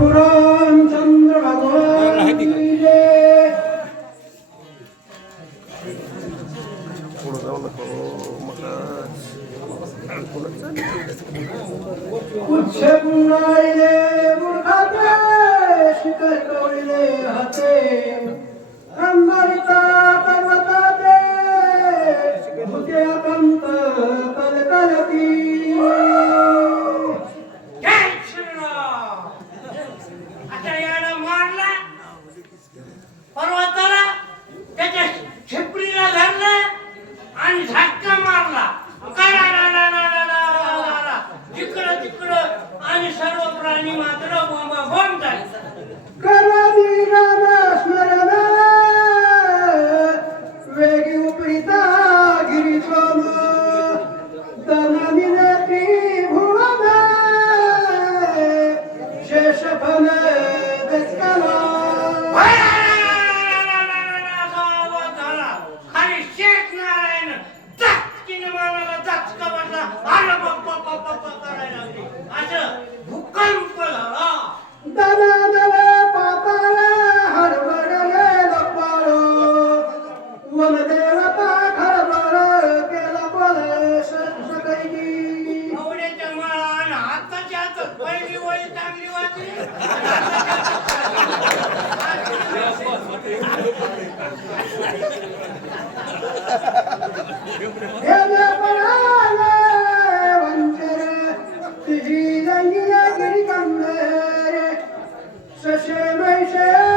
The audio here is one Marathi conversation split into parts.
Guru. Generation.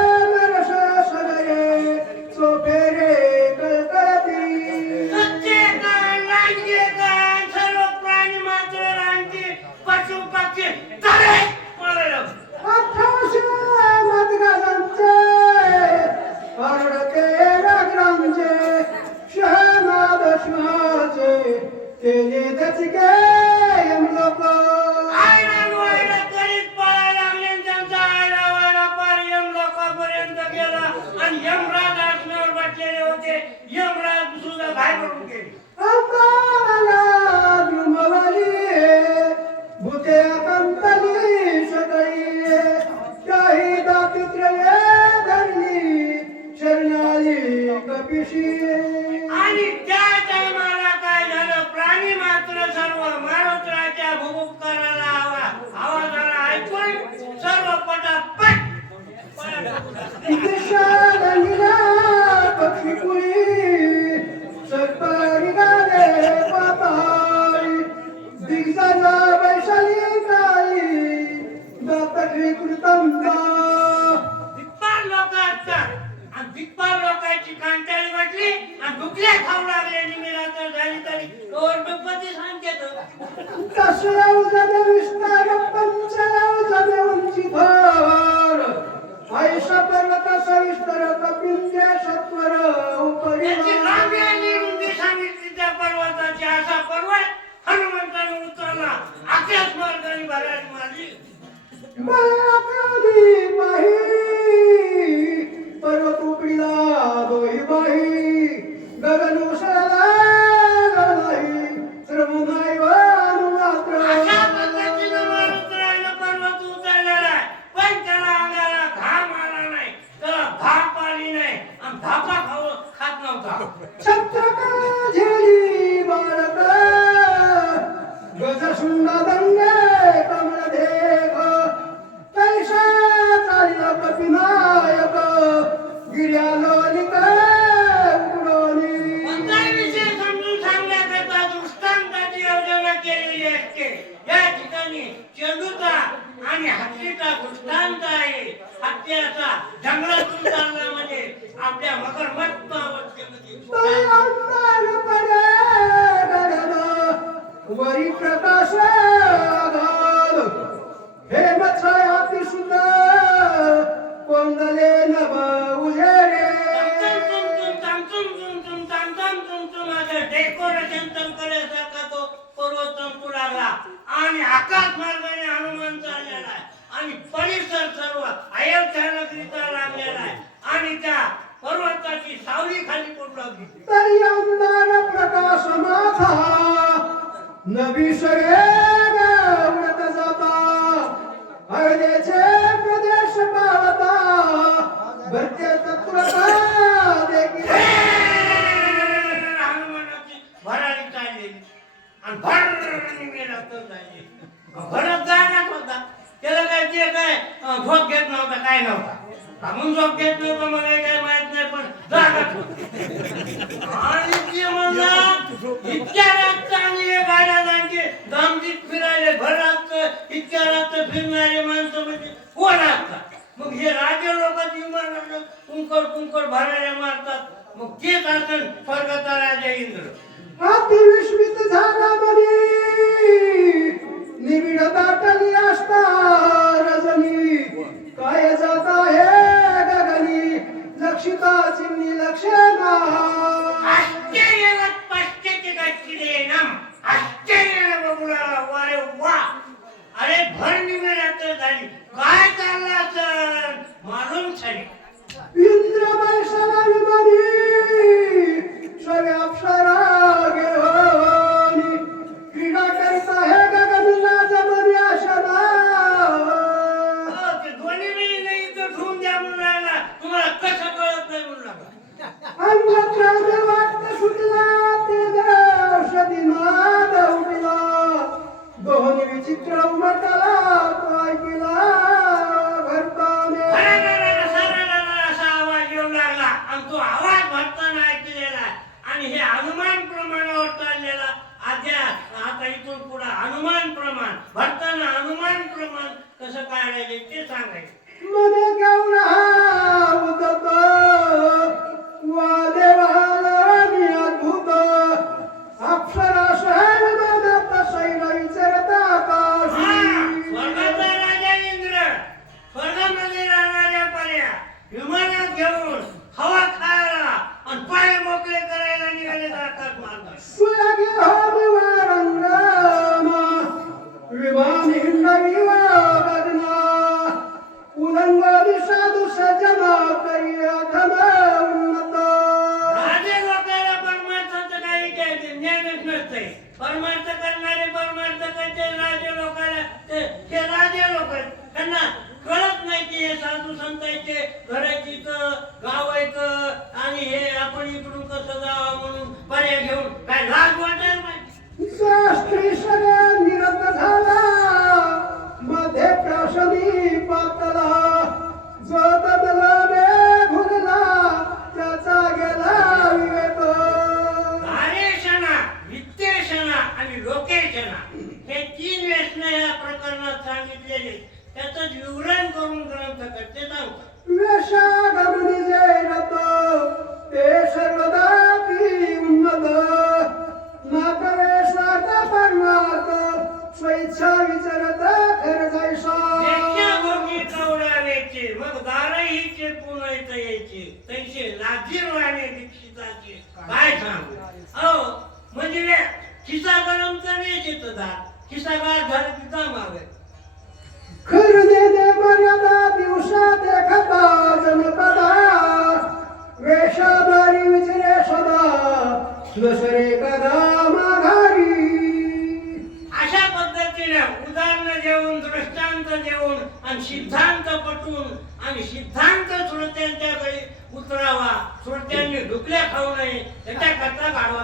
धिप्पार लोकांचा आणि धिप्पार लोकांची कांटाळी वाटली आणि दुखल्या खाऊ लागले निमिरा तर झाली तरी डोर डुप्पती सांगते तो कसला उदा पंचला ऐश पर्वत सविस्तर कपिंद्या सत्वर सांगितली त्या पर्वताची असा पर्वत. हनुमंताने उतरला. आकाश मार्गाने भरायची माझी मायाकाली पर्वत उपरीला दोही बाही गगन आणि आकाश मार्गाने हनुमान चाललेला आहे. आणि परिसर सर्व अयोध्या आणि त्या पर्वताची सावली खाली पडू लागली तरी प्रकाश माथा. नबी सगळे व्रत जाता हळदीचे प्रदेश पाळता भरते तर भरत त्याला काय काय झोप घेत नव्हता काय नव्हता. झोप घेत नव्हता मला काय माहीत नाही पण इतक्या भराऱ्या मारतात. मग तेच असेल स्वर्गाचा राजा इंद्र. अति विस्मित झाला मनी निबिड दाटली असता रजनी. काय जात आहे गगनी? लक्षिता चिन्नी वा. अरे भर निमेरात झाली. काय चाललं असेल ইন্দ্রময় সবার মানে সরে অপসরা গে হয়। त्याचं विवरण करून ग्रंथ करते सांगतात. वेशा गमनी जे रत ते सर्वदा ती उन्नत. नाक वेशात परमात स्वेच्छा विचारत खर जैसा वेश्याभोगी कवडावेचे मग दारही चेपून येता यायचे. तैसे दीक्षिताचे. काय सांगू? अहो म्हणजे खिसा गरम तर वेचेत दार खिसा गाठ झालं की जमावे खर दे दे मर्यादा दिवसा देखता जनपदा। वेषाधारी विचरे सदा दुसरे कदा माघारी। अशा पद्धतीने उदाहरण देऊन दृष्टांत देऊन आणि सिद्धांत पटवून आणि सिद्धांत श्रोत्यांच्या उतरावा. श्रोत्यांनी ढुकल्या खाऊ नये त्याच्याकरता गाढवाचा काढवा.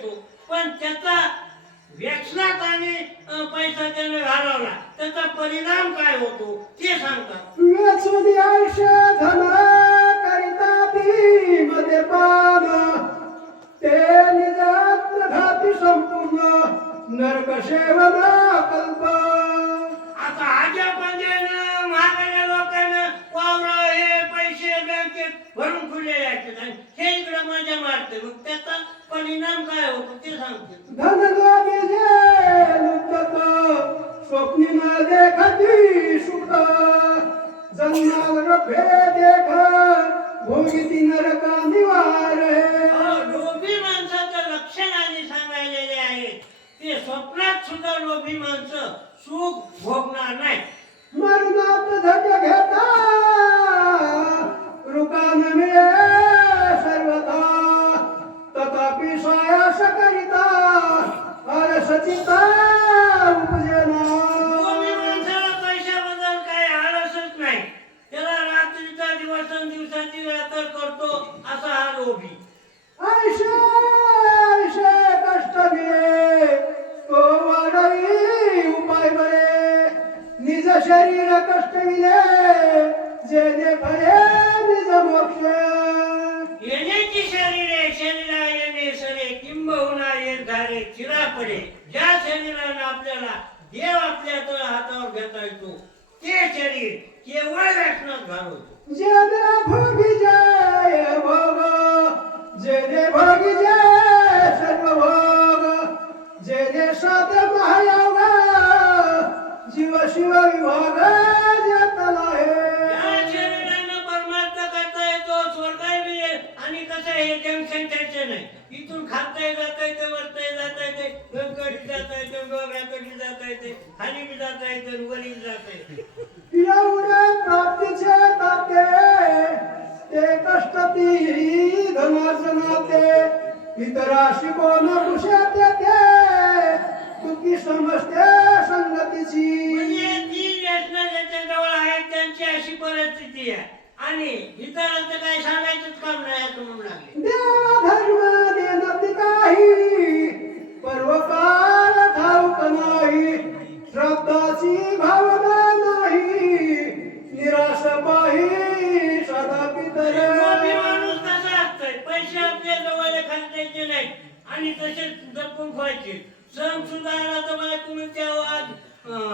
येतो पण त्याचा व्यसनात आणि पैसा त्याने घालवला. त्याचा परिणाम काय होतो ते सांगतात. ती संपूर्ण नरक सेवन कल्प आता आजा पंजानं महागाच्या लोकांना वावर भरून खुले आणि हे इकडे मारते. मग त्याचा परिणाम काय होतो ते सांगते. स्वप्नी न देखती सुख जन्मावर फे देख भोगिती नरका निवार अहो, लोभी माणसाचं लक्षण आणि सांगायलेले आहे. ते स्वप्नात सुद्धा लोभी माणसं सुख भोगणार नाही. मरणात झट सात महायोग जीव शिव विभाग जतला हे परमार्थ करता येतो स्वर्गाय आणि कसं हे जंक्शन त्याचे नाही. इथून खाताय जाता येते वरताय जाता येते व्यंकटी जाता येते डोंगराकडे जाता येते खाली बी जाता येते वरी बी जाता येते एवढे प्राप्तीचे ताते ते कष्ट ती धनार्जनाते इतराशी कोण कुशाते ते तुकी समजते संगतीची. म्हणजे तीन व्यसनं ज्याच्या जवळ आहेत त्यांची अशी परिस्थिती आहे. आणि इतरांचं काही सांगायचंच काम नाही असं म्हणू लागले. देव धर्म काही ठाऊक नाही. श्रद्धाची भावना नाही. निराश पाही सदा पितर. लोभी माणूस कसा असतोय. पैसे आपल्या जवळ खर्चायचे नाही आणि तसेच जपून सण सुद्धा आला तर मला तुम्ही त्या आज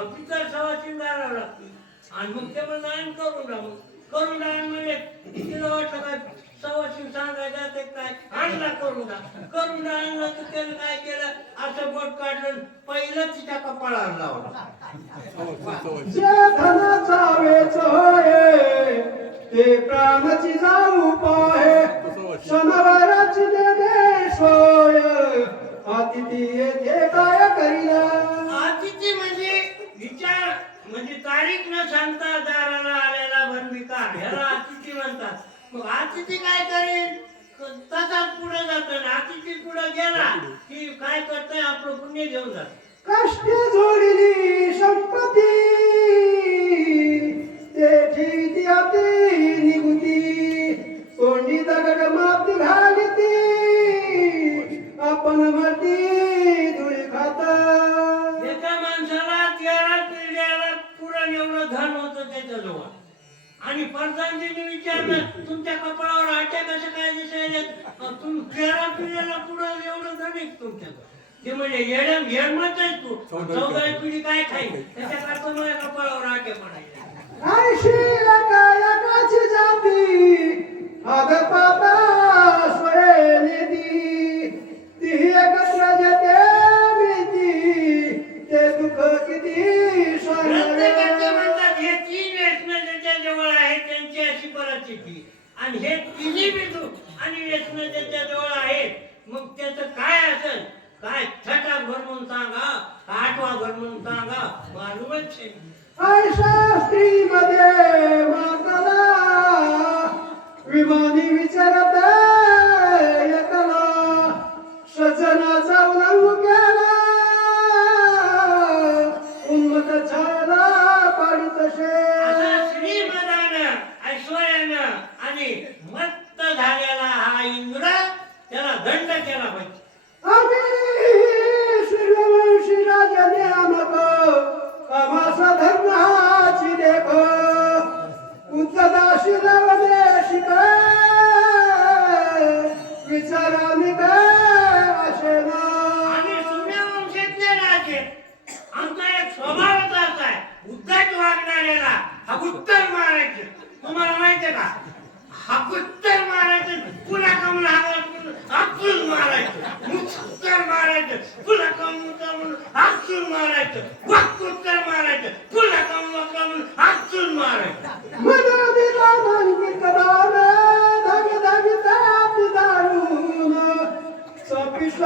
पितर सवाशीन घालावं लागतं आणि मग ते म्हणलं दान करून टाक करून टाक म्हणजे तिला वाटलं काय सवाशीन सांगायचं ते काय? आणला करून टाक करून टाक आणलं तर त्यानं काय केलं? असं बोट काढलं पहिलं तिच्या कपाळावर लावलं. होय ते प्राणाची जाऊ पाहे शनिवाराची देणे सोय. अतिथी येथे काय करीला अतिथी म्हणजे विचार म्हणजे तारीख न सांगता दाराला आलेला बनविकार ह्याला अतिथी म्हणतात. मग अतिथी काय करेल तसाच पुढे जातो ना अतिथी पुढे गेला की काय करतोय? आपलं पुण्य घेऊन जात कष्ट जोडली ते म्हणजे येडम येडमच आहे तू. चौदा पिढी काय खाईल? त्याच्याकरता माझ्या कपाळावर जाती? अग स्वये नेती ती एकत्र जेते मिळती. ते दुःख किती प्रत्येकाचे सांगावे म्हणतात हे तीन व्यसनं ज्याच्या जवळ आहेत त्यांची अशी आणि हे तिन्ही बिंदू आणि व्यसन त्याच्याजवळ आहेत. मग त्याचं काय असेल? काय छटा भर म्हणून सांगा आठवा भर म्हणून सांगा मालूमच आहे ऐशा स्त्रीमध्ये माताला विमानी विचारत एकला सजनाचा उलंघ केला. उन्मत छायला पाडी तसे. श्रीमदानं ऐश्वर्यानं आणि मस्त झालेला हा इंद्र त्याला दंड केला पाहिजे. विचाराने काय असेना आम्ही राजे आमचा एक स्वभावच असा आहे उद्धट वागणाऱ्याला हा मारायचं. तुम्हाला माहितीये का? हा मारायचं पुन्हा कमून हाकून मारायचं. उत्तर मारायचं पुन्हा कमून हाकून मारायचं. वाक्योत्तर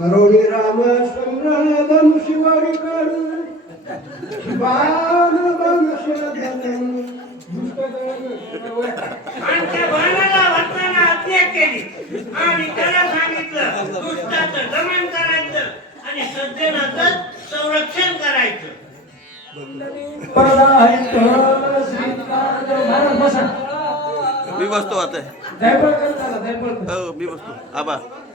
करोडी राम संग्रह धनुष्यवाडी कर। बाण बाणाला हत्या केली. आणि त्याला सांगितलं दुष्टाचं दमन करायचं आणि सज्जनाचं संरक्षण करायचं. मी बसतो आता. हो मी बसतो. आबा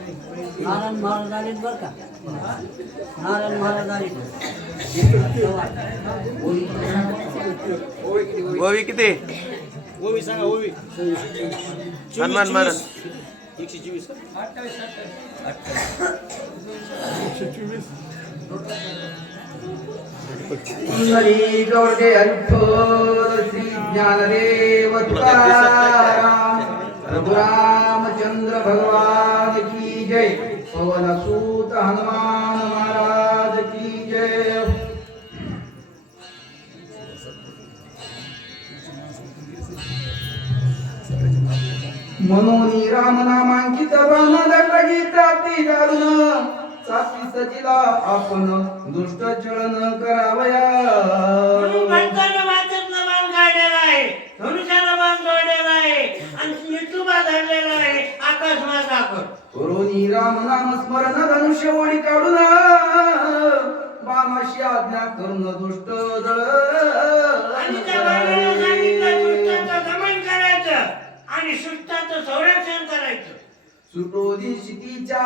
नारायण महाराज आले बर का? नारायण महाराज आले ओवी किती? हनुमान महाराज. हरी गौडे हरिठोर श्री ज्ञानदेव तुकाराम रामचंद्र भगवान की जय। पवन सूत हनुमान महाराज की जय। मनोनी राम नामांकित बाण दंडगी प्राप्ती दारुण साती सजिला आपण दुष्ट चळन करावया भक्तानं वाचतनं बाण काढलेला आहे धनुष्याला बाण जोडलेला आहे आणि मिठुबा धरलेला आहे आकाश मार्गावर करोनी राम नाम स्मरण धनुष्य ओढी काढून बाणाशी आज्ञा करून दुष्ट दळ आणि संरक्षण करायचं. सुटोदी शितीच्या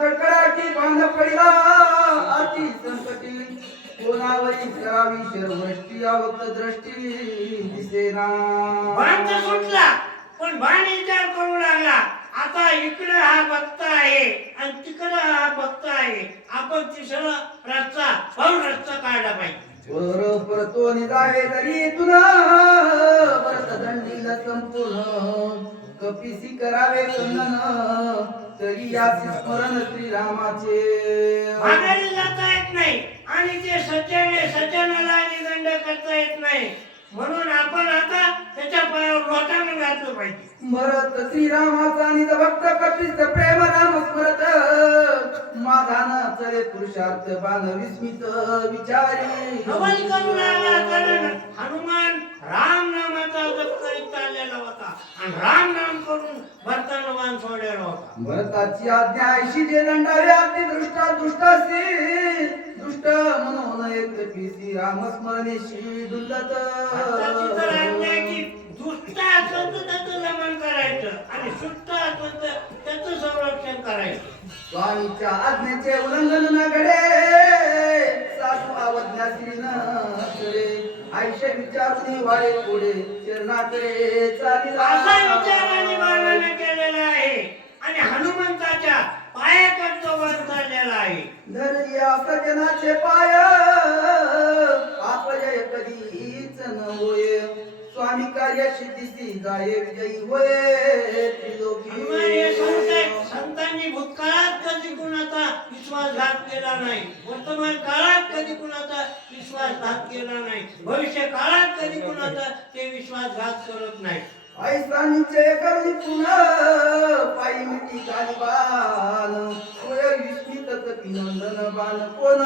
कडकडाटी बांध पडला. अति संकटी कोणावरी करावी शर्वष्टी आवत दृष्टी दिसेना. बाण तर सुटला पण बाण विचार करू लागला. आता इकडे हा भक्त आहे आणि तिकडे हा भक्त आहे आपण तिसरा रस्ता पाऊल रस्ता काढला पाहिजे. परतो तरी तुला भरत दंडीला संपूर्ण. कपिसी करावे कंदन तरी याचे स्मरण श्रीरामाचे. माघारी जाता येत नाही. आणि ते सज्जन सज्जनाला निदंड करता येत नाही. म्हणून आपण आता त्याच्या पायावर लोटांना घातलं पाहिजे. भरत श्रीरामाचा निज भक्त कपिस प्रेम राम स्मरत. माझा न चले पुरुष देशात बाण विस्मित विचारी. नवल करू लागला कारण हनुमान राम नामाचा जप करीत चाललेला होता. आणि राम नाम करून भरतानं वाण सोडलेला होता. भरताची आज्ञा ऐशी जे दंडावे अगदी दृष्टा दुष्टासी. दुष्ट म्हणून एक पिसी दुष्ट असेल तर त्याचं करायचं आणि असेल तर त्याचं संरक्षण करायचं. स्वामीच्या आज्ञेचे उल्लंघन न घडे सासू आवडण्याची न करे आयुष्य विचारून वाढे पुढे चरणाकडे चालिला असा विचार आणि केलेला आहे. आणि हनुमंताच्या पायाकडचं वर चाललेला आहे. धरली सजनाचे पाय अपजय कधीच न होय. स्वामी कार्य सिद्धीसी जाय विजयी होय त्रिलोकी. हनुमान सांगताय, संतांनी भूतकाळात कधी कुणाचा विश्वासघात केला नाही. वर्तमान काळात कधी कुणाचा विश्वासघात केला नाही. भविष्य काळात कधी कुणाचा ते विश्वासघात करत नाही. ऐसानीचे करुणी पुन्हा पायी मिठी गालिबान होय विस्मित नंदन बाण. कोण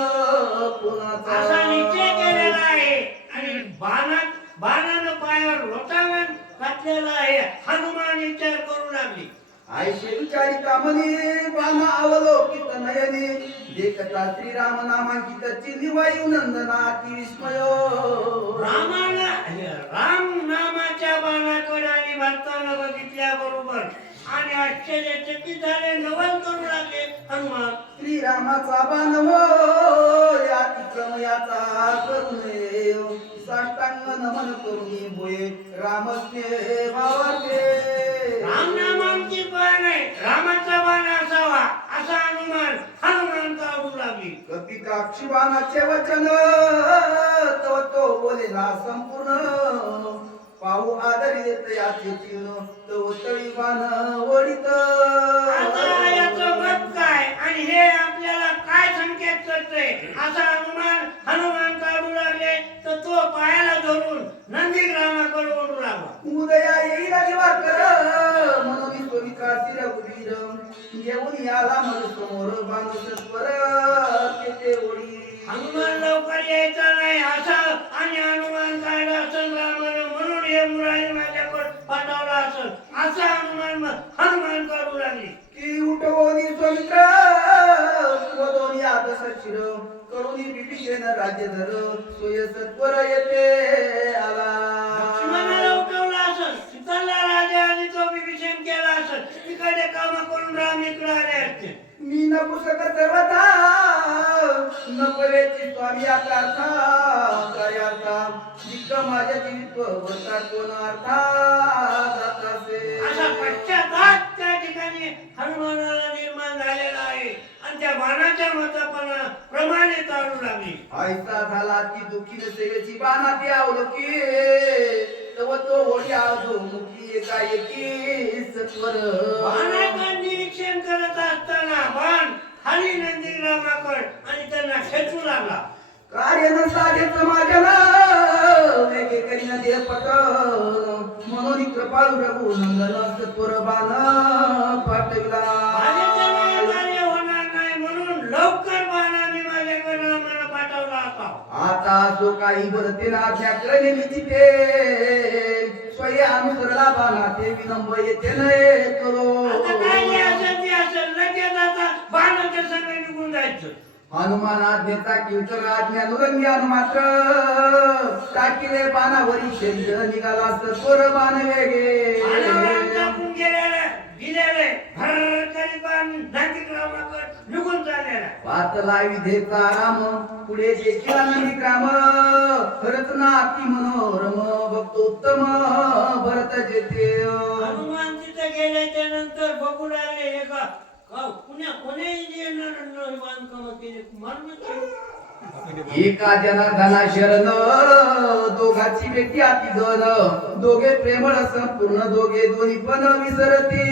कोणाचा? असा निश्चय केलेला आहे. आणि बाणात बाणानं पायावर लोटांगण घातलेलं आहे. हनुमान विचार करू लागली. आयशे विचारी कामनी बाण अवलोकित नयनी. देखता श्रीराम नामांकित चिन्ही वायू नंदना अति विस्मय रामाला राम नामाच्या बाणाकडे आणि भरतानं बघितल्या बरोबर आणि आश्चर्यचकित झाले नवल करू लागले हनुमान. श्रीरामाचा बाण हो अतिक्रम याचा करुणे साष्टांग नमन करुणी होय रामस्ने भावाचे. राम नामांची बाण आहे रामाचा बाण असा अनुमान हनुमान काढू लागली. कपिकाक्षी बाणाचे वचन तो तो बोलेला संपूर्ण. पाहू आदरी देत याचे चिन्ह तो तळी बाण आता याचं मत काय? आणि हे आपल्याला काय संकेत करते असा अनुमान हनुमान काढू लागले तर तो पायाला धरून नंदीग्रामाकडे ओढू लागला. उदया येईल विश्वविकासी रघुवीर घेऊन याला मग समोर बाण सत्वर तेथे ओढी हनुमान लवकर यायचा नाही असा आणि हनुमान काढला असेल रामानं म्हणून हे मुरारी माझ्याकडे पाठवला असेल. असा हनुमान हनुमान काढू लागली. की उठवोनी स्वमित्र वदोनी आदस शिर करुणी बिभीषण राज्य धर सोय सत्वर येते आला उठवला असेल सीताला राजा विभीषण केला असेल तिकडे काम करून राम इकडे आले असते. मी न पुस्तक सर्वथा. न पवेची स्वामी आकारथा. कार्यार्था. विक्रम माझ्या जीवित्व होता कोण अर्था जातासे असा. पश्चाताप त्या ठिकाणी हनुमानाला निर्माण झालेला आहे. आणि त्या बाणाच्या मतापणा प्रमाणे चालू लागली ऐसा झाला की दुखीन सेवेची बाणा ती अवलकी तव तो होडी आजो मुखी एकाएकी सत्वर. बाणाचं निरीक्षण करत असताना बाण खाली नंदीग्रामाकड आणि त्यांना खेचू लागला. कार्य न साधेच माझ्या वेगे पटन कृपाळू रघु नंदन सत्वर बाण माझ्याच्याने हे पाठविला कार्य होणार नाही म्हणून लवकर बाणाने माझ्याकडे रामाला पाठवला होता आता जो काही बरते ना ते स्वय अनुसरला बाणा ते विलंब येते करो हनुमान आज्ञेचा किंचन आज्ञा मात्र. टाकिले निघाला बाण वेगे टाकून गेलेले दिलेले भर करी बाण नंदीग्रामाकड निघून पातला विधेचा राम पुढे देखील नंदी ग्राम रचना अति मनोरम भक्त उत्तम भरत जेते हनुमान तिथे गेल्याच्यानंतर बघू लागले हे का? पुण्या बांधकाम केले? एका जनार्दना शरण दोघाची व्यक्ती अति धन दोघे प्रेमळ संपूर्ण दोघे दोन्ही पण विसरती.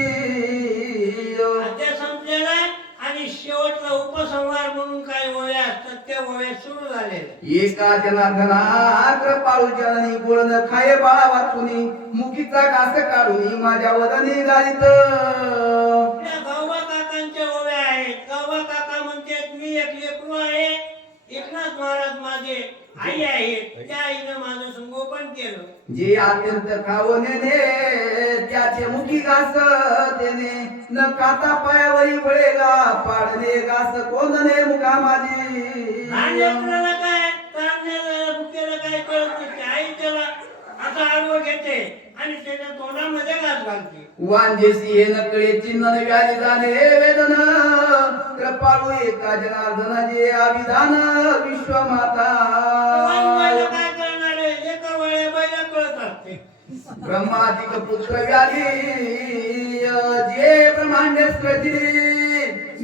संपलेला आणि शेवटचा उपसंहार म्हणून काय ओव्या असतात त्या ओव्या सुरू झालेल्या एका कृपाळू जननी बोळण खाये बाळा वाचुनी मुखीचा घास काढून माझ्या वदनी गालित आपल्या गावा काकांच्या ओव्या आहेत. गावा काका म्हणतात मी एक लेकरू आहे आई आहे. त्या आईनं माझं संगोपन केलं. जे अत्यंत खावणे त्याचे मुखी घास तेने न खाता पायावरी पळेगा पाडणे घास कोणने मुका माझी काय? भुकेला काय कळत नाही? असा आडवं घेते आणि त्याच्या तोंडामध्ये घास घालते. वांजेसी हे नकळे चिन्ह व्याधी जाणे वेदन. कृपाळू एका जनार्दनाचे अभिधान विश्वमाता. बायला काय करणार आहे? लेकर वळ्या बायला कळत असते. ब्रह्मादिक पुत्र व्याधी जे ब्रह्मांड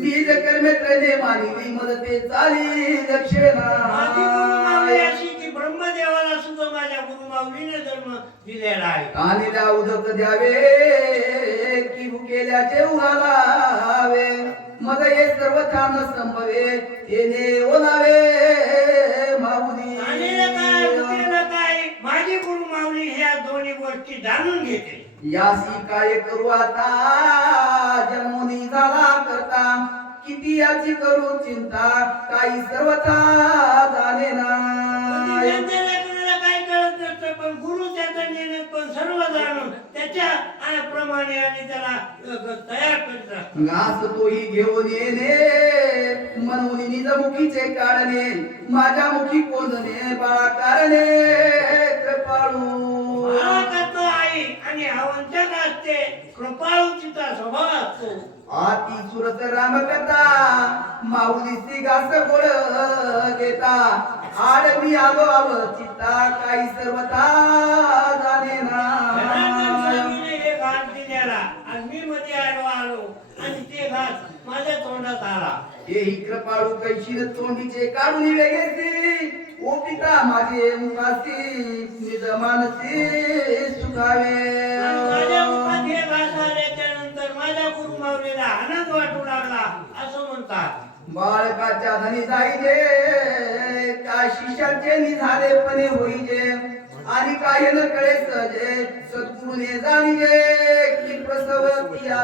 बीज कर्मेत्रने मानिली मदते चाली दक्षिणा. ब्रह्मदेवाला सुद्धा माझ्या गुरुमावलीने जन्म दिलेला आहे. आणीला उदक द्यावे की भुकेल्याचे उरालावे मग हे सर्व ठाण संभवे आणलेलं काय माऊली. भुकेलं काय माझी गुरुमावली ह्या दोन्ही गोष्टी जाणून घेते. यासी काय करू आता? जन्मोनी झाला करता. किती याची करू चिंता? काही सर्वथा जाणे ना. काय कळत नसतं पण गुरु त्याचा निर्णय पण सर्व जाणून त्याच्या आ- प्रमाणे आणि त्याला अ, ग- तयार करीत असतो घास तोही घेऊन येणे म्हणून निजमुखीचे काढणे माझ्या मुखी कोंदणे बाळा कारणे कृपाळू करतो आई आणि हवंचक असते कृपाळूचा स्वभाव असतो. आती सुरत राम कथा माऊलीची घास गोळ घेता आड मी आलो. आव चित्ता काही सर्वता जाणे ना. आणि मी मध्ये आलो आणि ते माझ्या तोंडात आला तोंडीचे काढून वेगेसी ओ पिता माझे मुखासी निज मानसी माझ्या मुखात हे घास आल्याच्यानंतर माझ्या गुरुमावलीला आनंद वाटू लागला असं म्हणतात. बाळकाच्या धनी जाईजे का शिष्याचे निझाले पणे होईजे आणि काही न कळे सहजे सद्गुरुने जाणीजे की प्रसवतिया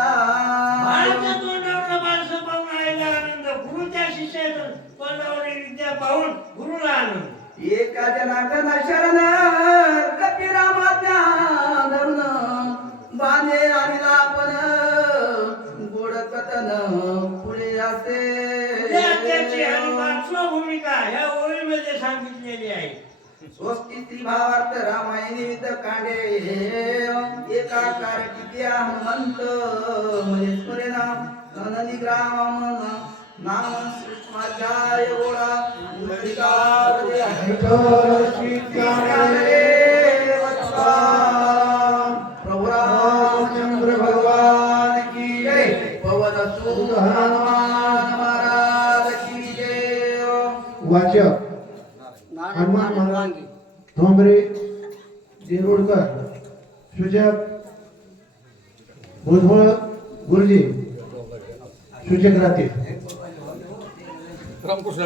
बाळाच्या तोंडावर बाळसं पाहून आईला आनंद. गुरुच्या शिष्याचं तोंडावर विद्या पाहून गुरुला आनंद. एका जनार्दन शरण कपिरामाज्ञा धरून बांधे आणि आपण. गोड कथन पुढे असे. स्वस्ती स्त्री भावार्थ रामायणी विद कांडे एकाकार किती हनुमंत. म्हणजे स्मरे नाम नंदी ग्राम नाम उलटिका प्रभु रामचंद्र भगवान की जय पवन सुत हनुमान महाराज की जय वाचक नारायण हनुमान नारायण महाराज वांगी ठोंबरे देरोडकर सुजक भुजबळ गुरुजी सुजक राहतील रामकृष्ण